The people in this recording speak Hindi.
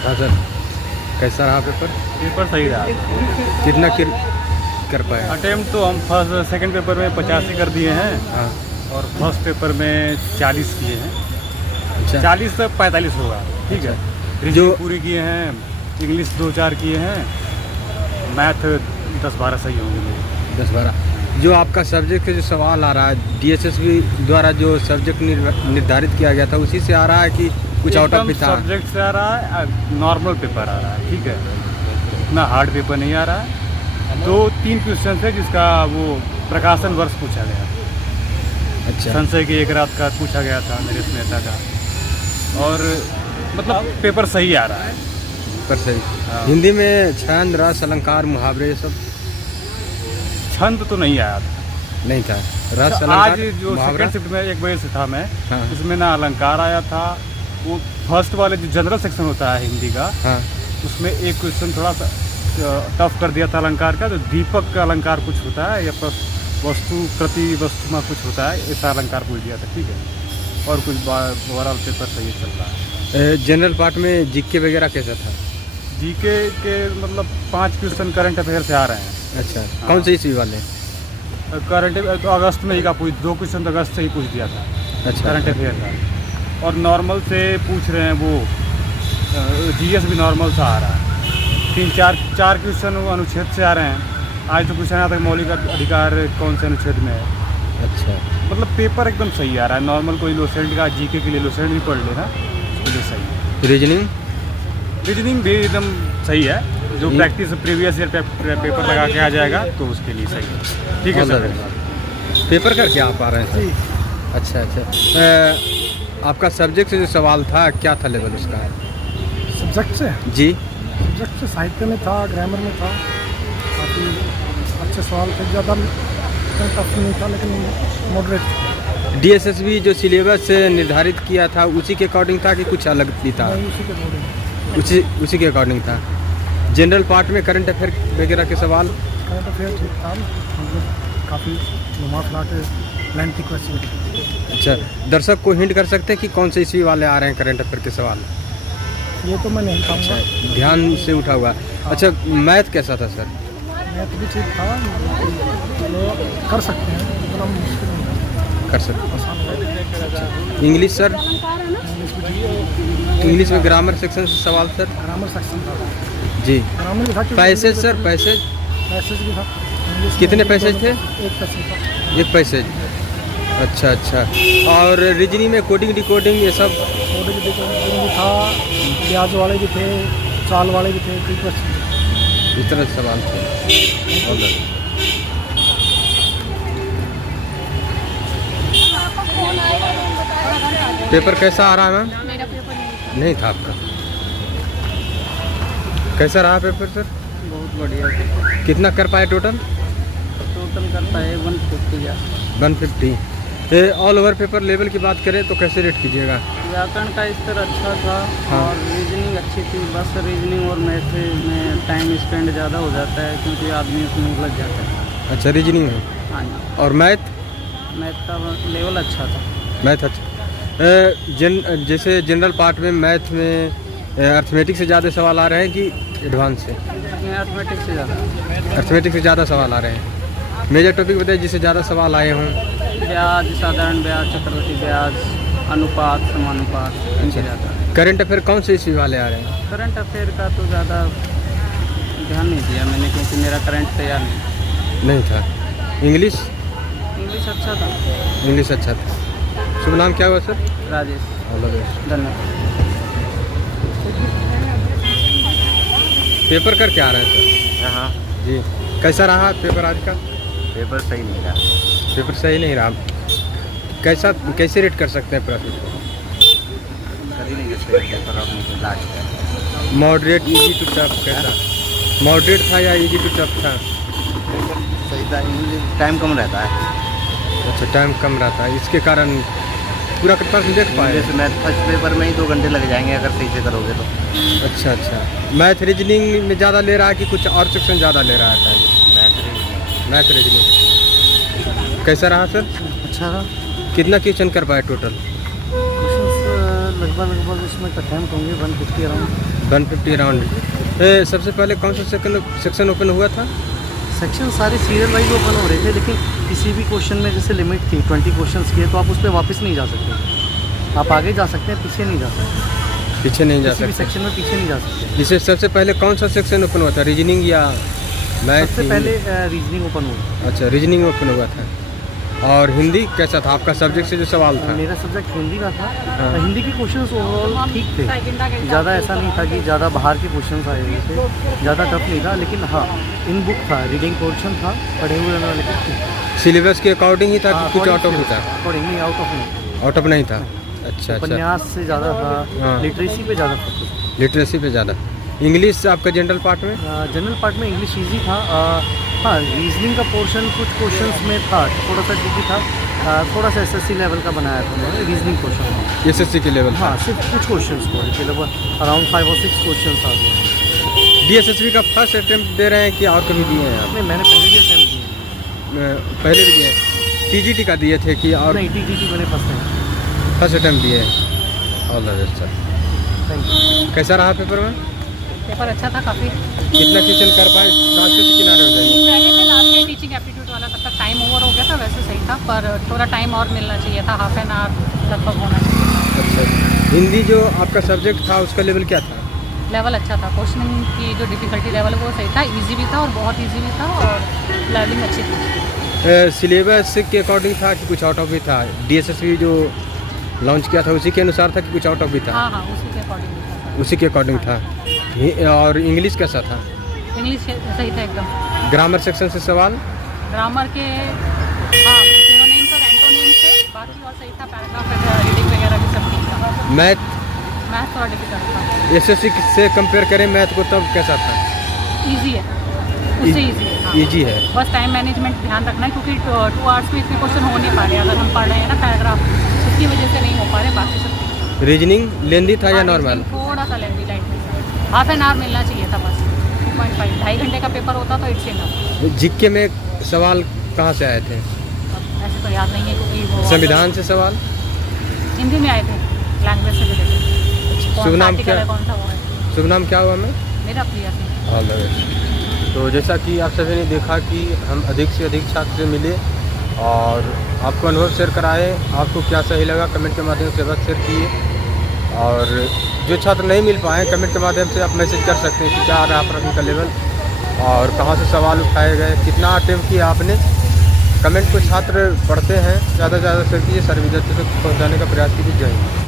हाँ सर, कैसा रहा पेपर? पेपर सही रहा। कितना कर पाए? अटेम्प्ट तो हम फर्स्ट सेकंड पेपर में 85 कर दिए हैं हाँ। और फर्स्ट पेपर में 40 किए हैं। अच्छा। 40 से 45 होगा, ठीक है। रीजनिंग जो पूरी किए हैं, इंग्लिश 2-4 किए हैं, मैथ 10-12 सही होंगे मेरे। 10-12 जो आपका सब्जेक्ट का जो सवाल आ रहा है DSSB द्वारा जो सब्जेक्ट निर्धारित किया गया था उसी से आ रहा है कि कुछ आउट ऑफ था? सब्जेक्ट से आ रहा है, नॉर्मल पेपर आ रहा है, ठीक है। इतना हार्ड पेपर नहीं आ रहा है। 2-3 क्वेश्चन है जिसका वो प्रकाशन वर्ष पूछा गया। अच्छा। संशय की एक रात का पूछा गया था नरेश मेहता का, और मतलब पेपर सही आ रहा है। पर सही। हाँ। हिंदी में छंद, रस, अलंकार, मुहावरे ये सब छंद तो नहीं आया था। नहीं था। रस, आज अलंकार, जो मुहावरा? सेकंड शिफ्ट में 1 बजे से था मैं, हाँ। उसमें ना अलंकार आया था। वो फर्स्ट वाले जो जनरल सेक्शन होता है हिंदी का, हाँ। उसमें एक क्वेश्चन थोड़ा सा टफ कर दिया था अलंकार का। तो दीपक का अलंकार कुछ होता है या वस्तु प्रति वस्तु में कुछ होता है, ऐसा अलंकार पूछ दिया था, ठीक है। और कुछ ओवरऑल पेपर सही चल रहा है। जनरल पार्ट में जीके वगैरह कैसा था? जीके के मतलब 5 क्वेश्चन करंट अफेयर से आ रहे हैं। अच्छा। हाँ। कौन से ईस्वी वाले? करंट तो अगस्त में ही का पूछ 2 क्वेश्चन तो अगस्त से ही पूछ दिया था। अच्छा। करंट अफेयर का, और नॉर्मल से पूछ रहे हैं वो जीएस भी नॉर्मल सा आ रहा है। 3-4 क्वेश्चन अनुच्छेद से आ रहे हैं। आज तो पूछा था मौलिक अधिकार कौन से अनुच्छेद में है। अच्छा। मतलब पेपर एकदम सही आ रहा है। नॉर्मल कोई लोसेंट का जीके के लिए लोसेंट भी पढ़ लेना, उसके लिए सही है। रीजनिंग भी एकदम सही है। जो प्रैक्टिस प्रीवियस ईयर पेपर लगा के आ जाएगा तो उसके लिए सही है, ठीक है सर। पेपर करके आप आ रहे हैं सर? अच्छा अच्छा। आपका सब्जेक्ट से जो सवाल था क्या था लेवल उसका? सब्जेक्ट से जी। सब्जेक्ट से साहित्य में था, ग्रामर में था, काफ़ी अच्छे सवाल थे। ज़्यादा टफ नहीं था लेकिन मॉडरेट। DSSB जो सिलेबस निर्धारित किया था उसी के अकॉर्डिंग था कि कुछ अलग भी था? उसी के बोर्ड उसी के अकॉर्डिंग था। जनरल पार्ट में करंट अफेयर वगैरह के सवाल? करंट अफेयर ठीक था, मतलब काफ़ी घुमा फिरा के लेंथी क्वेश्चन। अच्छा। दर्शक को हिंट कर सकते हैं कि कौन से ईस्वी वाले आ रहे हैं करंट अफेयर के सवाल? ये तो मैं नहीं अच्छा, कहूँगा। ध्यान से उठा हुआ। अच्छा, मैथ कैसा था सर? मैथ भी ठीक था, चलो कर सकते हैं, इतना मुश्किल नहीं था, कर सकते। आसान है। English sir? इंग्लिश भी ठीक, इंग्लिश में ग्रामर सेक्शन से सवाल सर? ग्रामर सेक्शन था। जी। ग्रामर भी था। Passage sir? पैसेज पैसेज भी था। इंग्लिश में कितने पैसेज थे? एक पैसेज था। एक पैसेज। अच्छा अच्छा। और रीजनिंग में कोडिंग डिकोडिंग ये सब? कोडिंग भी था, ब्याज वाले भी थे, चाल वाले भी थे, कई क्वेश्चन। इस तरह से सवाल थे। पेपर कैसा आ रहा है मैम? मेरा पेपर नहीं था आपका? कैसा रहा पेपर सर? बहुत बढ़िया। कितना कर पाए टोटल? टोटल करता है 150 या 150। ऑल ओवर पेपर लेवल की बात करें तो कैसे रेट कीजिएगा? व्याकरण का स्तर अच्छा था। हाँ। और रीजनिंग अच्छी थी। बस रीजनिंग और मैथ में टाइम स्पेंड ज़्यादा हो जाता है क्योंकि आदमी उसमें उलझ जाता है। अच्छा, रीजनिंग में। हाँ जी। और मैथ? मैथ का लेवल अच्छा था। मैथ अच्छा। जैसे जनरल पार्ट में मैथ में अर्थमेटिक से ज़्यादा सवाल आ रहे हैं कि एडवांस से? इसमें अर्थमेटिक से ज़्यादा अर्थमेटिक से ज़्यादा सवाल आ रहे हैं। मेजर टॉपिक बताइए जिससे ज़्यादा सवाल आए हों। ब्याज, साधारण ब्याज, चक्रवृद्धि ब्याज, अनुपात, समानुपात, इनसे ज़्यादा। करंट अफेयर कौन से इश्यू वाले आ रहे हैं? करंट अफेयर का तो ज़्यादा ध्यान नहीं दिया मैंने क्योंकि मेरा करंट तैयार नहीं था। इंग्लिश? इंग्लिश अच्छा था। इंग्लिश अच्छा था। शुभ नाम क्या हुआ sir? Rajesh. All the best. धन्यवाद। पेपर कर क्या आ रहे हैं सर? हाँ, जी। कैसा रहा पेपर आज का? पेपर सही नहीं रहा। पेपर सही नहीं रहा। कैसे रेट कर सकते हैं प्रॉफिट? सही नहीं paper last. Moderate, easy to tough कैसा? मॉडरेट था या इजी टू टफ था? सही था। टाइम कम रहता है। अच्छा, टाइम कम रहता है, इसके कारण पूरा प्रश्न देख पाए? जैसे मैथ फर्स्ट पेपर में ही 2 घंटे लग जाएंगे अगर सही से करोगे तो। अच्छा अच्छा। मैथ रीजनिंग में ज़्यादा ले रहा है कि कुछ और सेक्शन ज़्यादा ले रहा था? मैथ रीजनिंग कैसा रहा सर? अच्छा था। कितना क्वेश्चन कर पाए टोटल? क्वेश्चन लगभग उसमें अटैम्प्ट होंगे 150 अराउंड। 150 राउंड। सबसे पहले कौन सा सेक्शन ओपन हुआ था? सेक्शन सारे सीरियल वाइज ओपन हो रहे थे, लेकिन किसी भी क्वेश्चन में जैसे लिमिट थी 20 क्वेश्चंस की है, तो आप उस पर वापस नहीं जा सकते। आप आगे जा सकते हैं, पीछे नहीं जा सकते। पीछे नहीं जा किसी भी सकते। सेक्शन में पीछे नहीं जा सकते। जिसे सबसे पहले कौन सा सेक्शन ओपन हुआ था, रीजनिंग या मैथ? सबसे पहले रीजनिंग ओपन हुआ। अच्छा, रीजनिंग ओपन हुआ था। और हिंदी कैसा था आपका सब्जेक्ट से जो सवाल था? मेरा सब्जेक्ट हिंदी का था। हाँ। हिंदी के क्वेश्चंस ओवरऑल ठीक थे, ज़्यादा ऐसा नहीं था कि ज़्यादा बाहर के क्वेश्चंस आए हुए थे, ज़्यादा टफ नहीं था, लेकिन हाँ इन बुक था, रीडिंग पोर्शन था, पढ़े हुए वाले ठीक। सिलेबस के अकॉर्डिंग ही था कि कुछ आउट ऑफ भी था? अकॉर्डिंग नहीं, आउट ऑफ नहीं। आउट ऑफ नहीं था। अच्छा अच्छा। उपन्यास से ज़्यादा था, हाँ। लिटरेसी पे ज़्यादा फोकस। लिटरेसी पे ज़्यादा। इंग्लिश आपका जनरल पार्ट में? जनरल पार्ट में इंग्लिश ईजी था। हाँ, रीजनिंग का पोर्शन कुछ क्वेश्चंस में था, थोड़ा सा ट्रिकी था। थोड़ा सा एसएससी लेवल का बनाया था उन्होंने रीजनिंग पोर्शन। एसएससी के लेवल? हाँ, सिर्फ कुछ क्वेश्चंस को, लगभग अराउंड 5 और 6 क्वेश्चंस आ गए। डीएसएसबी का फर्स्ट अटेम्प्ट दे रहे हैं कि और कभी दिए हैं आप? नहीं, मैंने पहले भी अटैम्प्ट किया। पहले भी दिए हैं। टीजीटी का दिए थे कि और? नहीं, टीजीटी मैंने फर्स्ट अटेम्प्ट दिए हैं। All the best sir. Thank you. कैसा रहा पेपर में? पेपर अच्छा था काफ़ी। कितना क्वेश्चन कर पाए? लास्ट के किनारे हो जाइए। पहले से लास्ट के टीचिंग एप्टीट्यूड वाला तब तक टाइम ओवर हो गया था, वैसे सही था, पर थोड़ा टाइम और मिलना चाहिए था, हाफ एन आवर लगभग होना चाहिए। अच्छा, हिंदी जो आपका सब्जेक्ट था उसका लेवल क्या था? लेवल अच्छा था, क्वेश्चनिंग की जो डिफ़िकल्टी लेवल है वो सही था, इजी भी था और बहुत इजी भी था, और लर्निंग अच्छी थी। सिलेबस के अकॉर्डिंग था कि कुछ आउट ऑफ भी था? डीएसएसबी जो लॉन्च किया था उसी के अनुसार था कि कुछ आउट ऑफ भी था? हाँ हाँ, उसी के अकॉर्डिंग था। उसी के अकॉर्डिंग था। और इंग्लिश कैसा था? इंग्लिश सही था एकदम। ग्रामर सेक्शन से सवाल? ग्रामर के हाँ, सिनोनिम्स और एंटोनिम्स से, बाकी और सही था, पैराग्राफ रीडिंग वगैरह भी सब ठीक था। मैथ? मैथ थोड़ा डिफिकल्ट था। एसएससी से कंपेयर करें मैथ को तब कैसा था? ईजी है, उससे ईजी है। हाँ। ईजी है। बस टाइम मैनेजमेंट ध्यान रखना है, क्योंकि 2 आवर्स में इतने क्वेश्चन हो नहीं पा रहे, अगर हम पढ़ रहे हैं ना पैराग्राफ, उसकी वजह से नहीं हो पा रहे, बाकी सब ठीक है। रीजनिंग लेंदी था या नॉर्मल? थोड़ा सा लेंदी टाइम, हाफ एन आवर मिलना चाहिए था बस। 2.5 ढाई घंटे का पेपर होता तो इट्स इनफ। जीके में सवाल कहाँ से आए थे? ऐसे तो याद नहीं है, क्योंकि वो संविधान से सवाल? हिंदी में आए थे, लैंग्वेज से रिलेटेड। शुभ नाम क्या? कौन सा वो है? शुभ नाम क्या हुआ? मैं मेरा Priya Singh. All the best. तो जैसा कि आप सभी ने देखा कि हम अधिक से अधिक छात्र से मिले और आपको अनुभव शेयर कराए। आपको क्या सही लगा कमेंट के माध्यम से बस शेयर किए, और जो छात्र नहीं मिल पाए कमेंट के माध्यम से आप मैसेज कर सकते हैं कि क्या रहा प्रश्न का लेवल और कहाँ से सवाल उठाए गए, कितना अटेम्प्ट किया आपने। कमेंट को छात्र पढ़ते हैं, ज़्यादा से ज़्यादा शेयर कीजिए, सारे विद्यार्थियों तक पहुँचाने का प्रयास कीजिए। जय हिंद।